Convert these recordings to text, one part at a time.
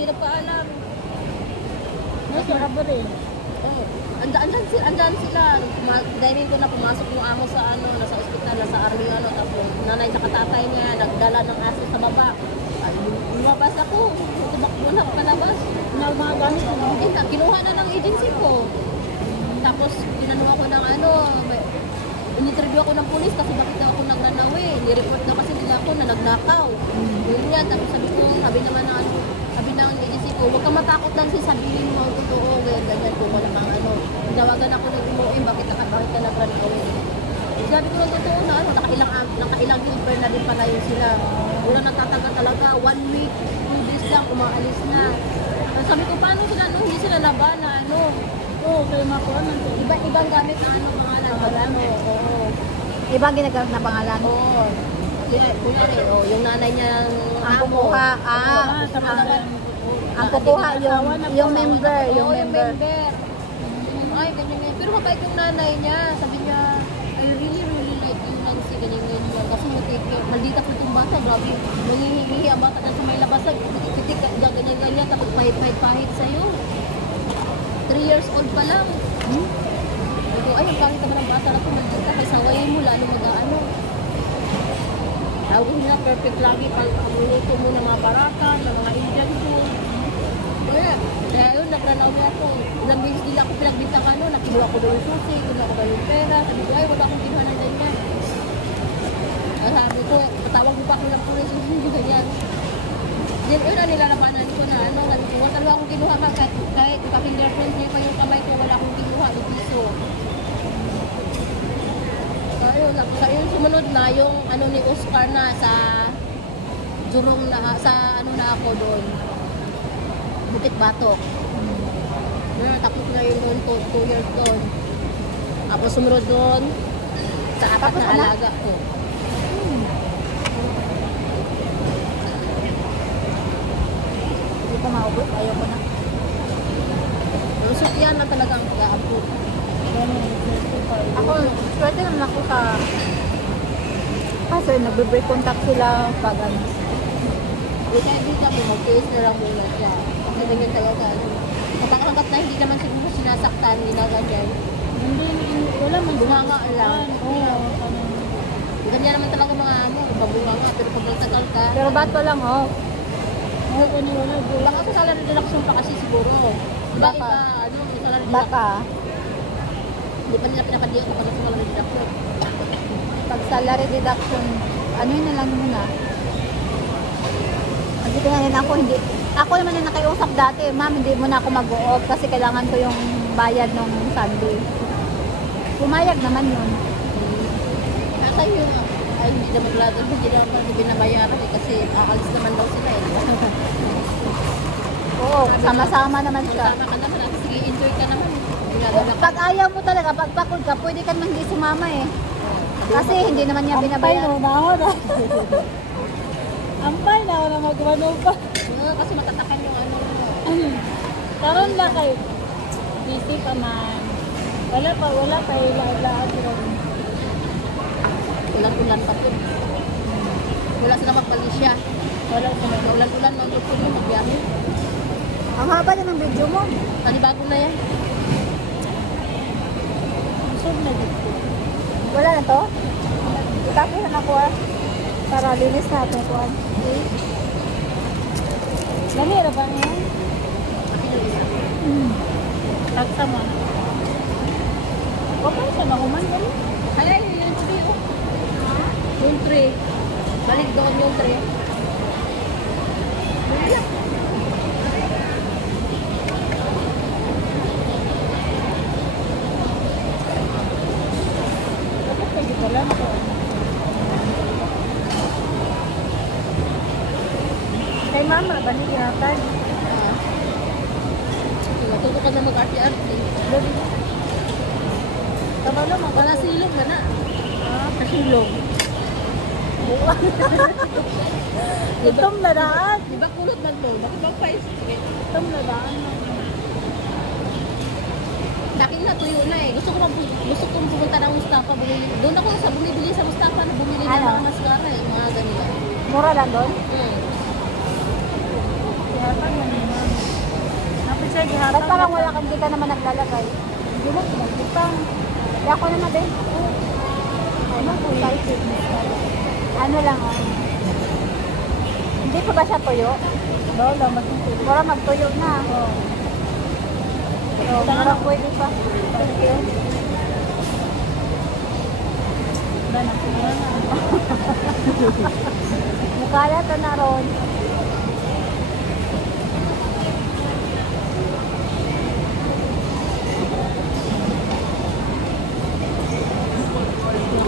hindi nagpaalam. Masarap rin. Oh, andyan sila. Dahil ko na pumasok yung amo sa ano, nasa ospital, nasa army ano, tapos nanay sa katatay niya, nagdala ng aso sa baba. Ay, lumabas ako. Tumakbo na palabas. Mga gamit mo. Kinuha na ng agency ko. Tapos, tinanong ako ng ano, in-interview ako ng pulis kasi bakit daw ako nagnanawi. Ni-report na kasi nila ako na nagnakaw. Yun yan. Tapos sabi naman na ano, sabi ng agency ko, huwag ka matakot lang sabihin mo ang totoo. Ganyan po, wala pang ano. Tinawagan ako ng umuwi, bakit ka nagnanawi. Sabi ko lang totoo na ano, nakailang helper na din pala yun sila. Wala nagtatagal talaga, 1 week, 2 days lang, umaalis na. Sabi ko, paano sila, no? Hindi sila laban na ano. Oo, kaya makuha ng Ibang gamit na ano, pangalan. Oo. Ibang ginagamit na pangalan. Oo. Kunyari, yung nanay niyang Ang amo. kukuha, ang kukuha yung member, Oo, yung member. Ay, ganyan. Pero mabait yung nanay niya. Sabi niya, I really like you, Nancy, ganyan. Kasi maldita po itong bata, grabe. Nangihingi ang bata na sa may labasan. Titik, ganyan. Tapos pahit sa'yo. 3 years old pa lang. Sabi ko, ay, ang pangit naman ang bata na ito. Maldita, kay sawayin mo, lalo mag-ano. Tawag nila, perfect lagi. Pag-amunuto mo ng mga baraka, ng mga Indian food. Kaya yun, nagranawi ako. Ilang beses nila ako pinagbintakan nun. Nakinuha ko doon yung susi, kinuha ko doon yung pera. Sabi ko, ay, wala akong kinuha ng ganyan. Sabi ko, patawag mo pa ako ng pulis. Hindi ganyan. Then, yun na nilalabanan ko na, ano, sabi ko, wala akong kinuha ka. Kahit ka-fingerprint niya pa yung kamay ko, wala akong kinuha. Piso. Ayun, ayun, sumunod na yung ano ni Oscar na sa Jurong na, sa ano na ako doon. Bukit Batok. Tapos na yun doon, 2 years doon. Tapos sumunod doon sa apat na alaga ko. Hindi ko maubos, ayoko na. Lusot yan na talagang pag-aabot. Ako, swerte naman ako sa... Kasi nagbe-break contact sila pag ano. Kaya hindi kami mag-case na lang muna siya. Kasi ganyan talaga. Hanggat na hindi naman siguro sinasaktan, ginaganyan. Hindi, wala man. Bunganga lang. Oo. Ganyan naman talaga mga amo, babunganga. Pero pag nagtagal ka, Pero ba't pa lang, oh. Oo, wala. baka sa salary deduction pa kasi siguro. Diba Baka. iba, ano, may salary deduction. Baka, Hindi pa nila pinapadiyan kapag sa salary deduction. pag salary deduction, ano yun na lang muna. Kasi tingnan ako, hindi. Ako naman na nakiusap dati, ma'am, hindi mo na ako mag-o-off kasi kailangan ko yung bayad nung Sunday. Pumayag naman yun. Asa yung, ay hindi na maglagan, hindi naman binabayaran eh, kasi aalis naman daw sila eh. Oo, sama-sama naman siya. Tama ka naman, at sige, enjoy ka naman. Pag ayaw mo talaga, pag pakod ka, pwede ka naman hindi sumama eh. Kasi hindi naman niya binabayaran. Ampay na ako na. Ampay na ako na magwano pa. Kasi matatakan yung ano. Karon lang kay busy pa man. Wala pa ilaag ron. Ulan-ulan pa po. Wala sila magpalisya. Wala pa man. Ulan-ulan, mag-upon mo, magbiyahe. Ang haba na ng video mo. Panibago na yan. Busog na dito. Wala na to? Ikapi na ako ah. Para linis natin ko. Lamira ba niya? Taksa mo. Okay, sa nakuman ba rin? Kaya yun yung tree, oh. Yung tree. Balik doon yung tree. Wala. Dapat pwede pa lang to. Kay mama, ba ni kinatan? Matuto ka na mag-arte-arte. Tama naman. Wala silog ka na. Kasilong. Itom na daan. Di ba kulot man to? Bakit bang pa-is? Itom na daan. Dakin na, tuyo na eh. Gusto kong pumunta ng Mustafa. Doon ako sa bumibili sa Mustafa na bumili ng Ano? mga mascara eh. Mga ganito. Mura lang doon? Hmm. Kaya pa man. siya gihatag. Ba't parang wala kang, hindi ka naman naglalagay? Hindi mo, pinagpipang. Kaya ako naman din. Ano po, ano lang, Hindi pa ba siya tuyo? Lola, matutuyo. Mura magtuyo na. Oo. So, mura pwede pa. Thank you. Wala na, wala na. Mukaya to na ron.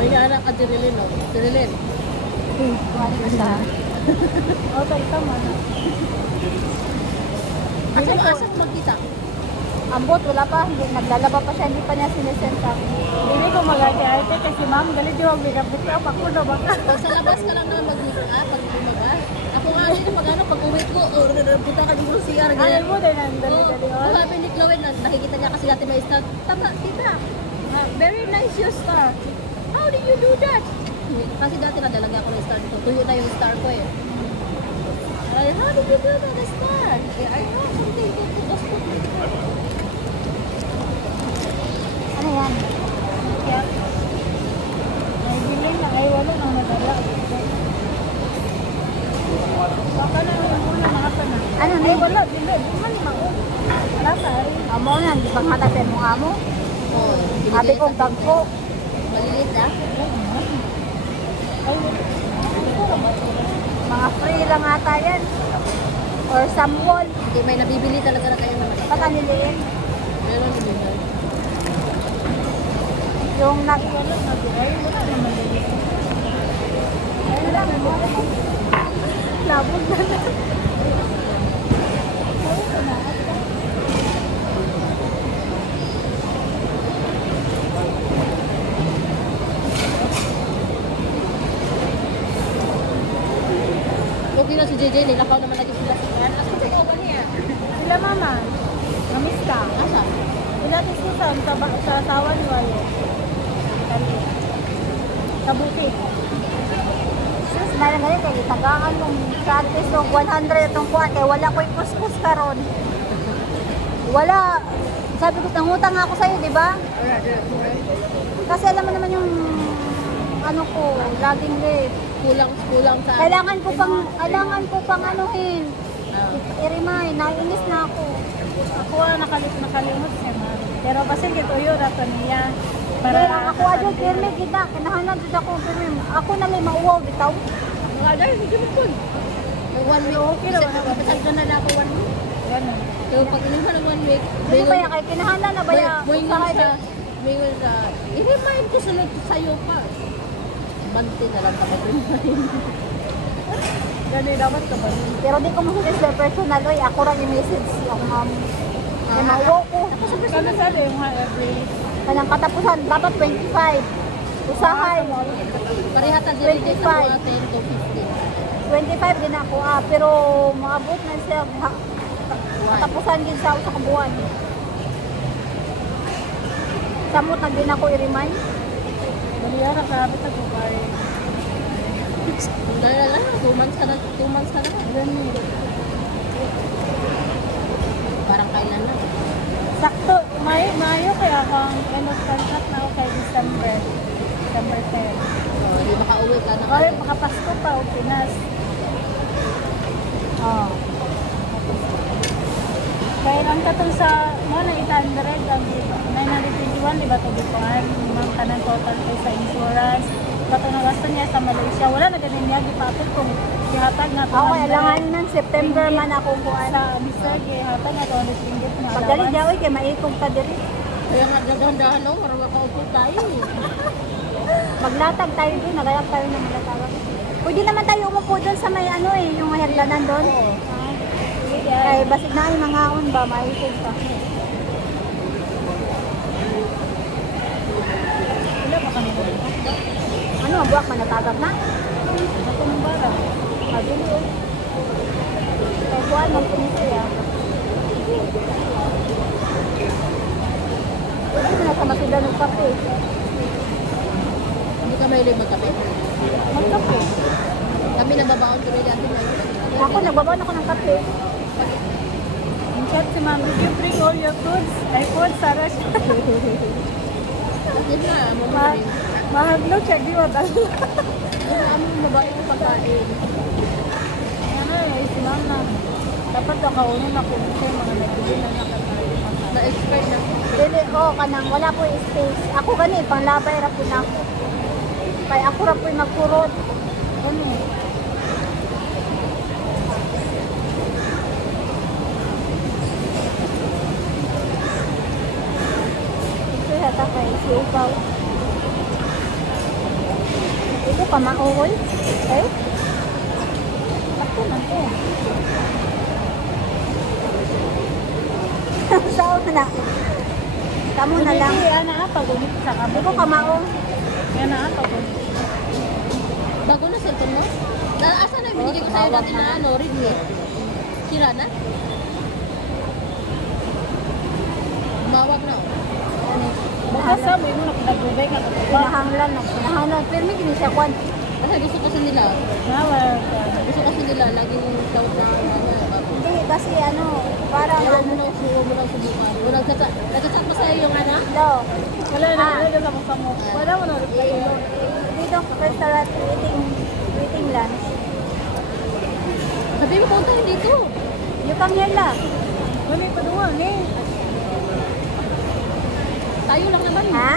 May anak ka Dirilin, no? Dirilin. Wala na siya. O, tayo tama na. Asa mo magkita? Ambot, wala pa. Hindi, naglalaba pa siya. Hindi pa niya sinesenta. Hindi ko mag-arte kasi ma'am, galit yung mag-makeup. Ako na ba ka? Pag sa labas ka lang na mag-make up, pag lumabas. Ako nga dito pag ano, pag uwi ko, punta ka dito sa CR. Ayaw mo din ang dali-dali. Oo, sabi ni Chloe na nakikita niya kasi natin may star. Tama, tita. Very nice your star. How did you do that? Kasi dati nadalagay ako ng star dito. Tuyo na yung star ko eh. How did you do that, the star? I have something to just put it. Ano yan? Kaya, ay biling na, ay wala nang nadala. Baka na yung muna nakapa na. Ano Ay na? wala, dili, di man mao. Wala sa ari. Amo na, di ba katasin mo amo? Oh, Sabi kong tagpo. Malilit ah. Ay, wala. Mga free lang ata yan. Or some wall. Hindi, may nabibili talaga na kayo naman. Ba't ang liliit? Meron nabibili. Yung nag... Wala na, ay wala naman dili. Ano lang, Labog na na. Okay na si JJ, nilakaw naman lagi sila sa kan. Asa sa ikaw ba niya? Sila mama, namis ka. Asa? Pilates ko sa asawa ni Wayo. Kali. Sa butik. sus, mayroon ganito. Itagaan mong sa at least yung 100 itong kuwan. Kaya wala ko ikuskus ka ron. Wala. Sabi ko, nangutang ako sa'yo, di ba? Kasi alam mo naman yung ano ko, laging late. Kulang sa... Kailangan ko pang anuhin. I-remind, naiinis na ako. Ako nakalimot siya ma. Pero kasi gituyo rato niya. Para ako adyo pirmi kita, kinahanan jud ako pirmi. Ako na lay mauwaw bitaw. Mga dahil, hindi mo po. May 1 week. Okay naman ako. Pasal ka na ako 1 week. Ganun. So, pag ilan ka ng 1 week, Ano ba yan kay kinahanan na ba ya? Mingon sa, i-remind ko sunod sa'yo pa. Bante na lang ka mag-remind. Ganun dapat ka ba? Pero di ko mo sa personal oy, ako ra i-message yung ay mauwaw ko. Kano sa yung mga every Kanang katapusan dapat 25. Usahay. Parehatan din din sa mga 10 to 25 din ako pero maabot na siya katapusan din sa usa ka buwan. Samot na din ako i-remind. Baliyara kapit ako pare. 15. Dahil lang, 2 months ka na. Ganun. Parang kailan na. Sakto, Mayo kaya akong end of contract na ako kay December 10. So, di makauwi ka na. Or makapasko pa o Pinas. Oh. Kaya ang katong sa mo na 800 ang 921 di ba to bikuan mang tanan total kay sa insurance bato na gasto niya sa Malaysia wala na ganin niya gipatod kung gihatag na Ako kailangan ng September man ako kuan. sa Mr. gihatag na 200 ringgit na Pagdali daw kay maikong ka diri. Kaya nga, dagandahan no, marunong ka upo tayo. Maglatag tayo doon, nagayag tayo ng malatagan. Pwede naman tayo umupo doon sa may ano eh, yung hagdanan doon. Oo. Ay, basig na ay mga on ba, maikog pa. wala pa kami Ano, buwak manatagap na? ako ng bara Adili eh. Kaya kuhan, magpunisi ah. Pwede mo na sa matunda ng kape. Hindi ka may magkape. Magkape. Kami nababaon tuloy dati na. Ako, nagbabaon ako ng kape. yung chat si si ma'am, did you bring all your foods? Ay, food sa restaurant. Kasi na, Mahadlok siya, di ba? yung aming babae ko pagkain. Ano eh, si ma'am na. Dapat nakaunin ako siya mga nagbili na nakakain. Na-expert na. Dili ko kanang wala po space. Ako gani panglabay ra po na ako. Kay ako ra po magkurot. Ano eh? Ito yata kay si Upaw. Ito ka maoy. Eh? Ako na to. Sao na? Kamu na lang. Hindi, ana apa gunit sa kami. Ito ka mao. Ana apa gunit. Bago na cellphone mo? Asa na yung binigay ko sa'yo dati na ano, Redmi? Sira na? Mawag na. Baka sabi mo na pinagubay ka na. Pinahanglan na. Pinahanglan. Pero may gini siya kwan. Kasi gusto kasi nila. Nawag ka. Gusto kasi nila, laging tawag na ano. Hindi kasi ano, parang Kaya ano. huwag mo lang subukan. Nagchat mo sa'yo yung ano? No. Wala na, wala na sa mukha mo. Wala mo na reply. Dito restaurant waiting lunch. Sabi mo, punta hindi dito. You come here lang. Wala pa doon eh. Tayo lang naman. Ha?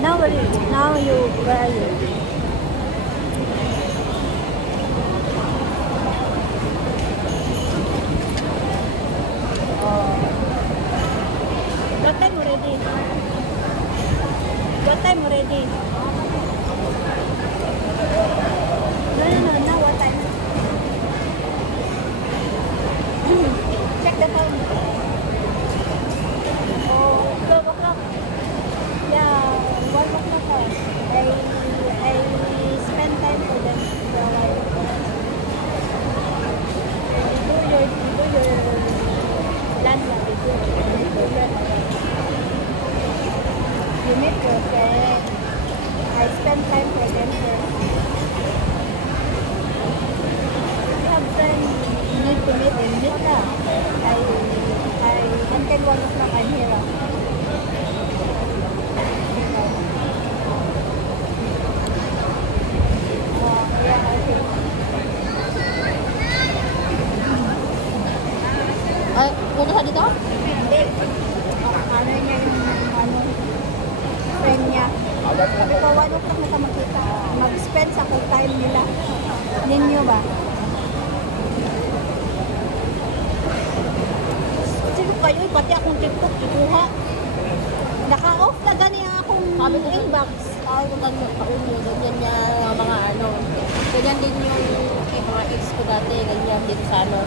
Now you where are you? What time already? What time already? No, what time? Check the phone. Oh, 12 o'clock. Yeah, 1 o'clock. I spend time for them. Do your lunch. You meet your friend. I spend time for them first. If you have friends you need to meet them, meet na. Until 1 o'clock I'm here. Yeah, okay. Ay, punta ka dito? Hindi. Ano niya yung friend niya. Sabi ko, 1 o'clock na ka makita. Mag-spend sa full time nila. Ninyo ba? Sino kayo? Pati akong TikTok, ikuha. Naka-off na gani ang akong Sabi ko, inbox. Ay, kung kaun yun, ganyan niya, mga ano. Ganyan din yung mga ex ko dati, ganyan din sa ano.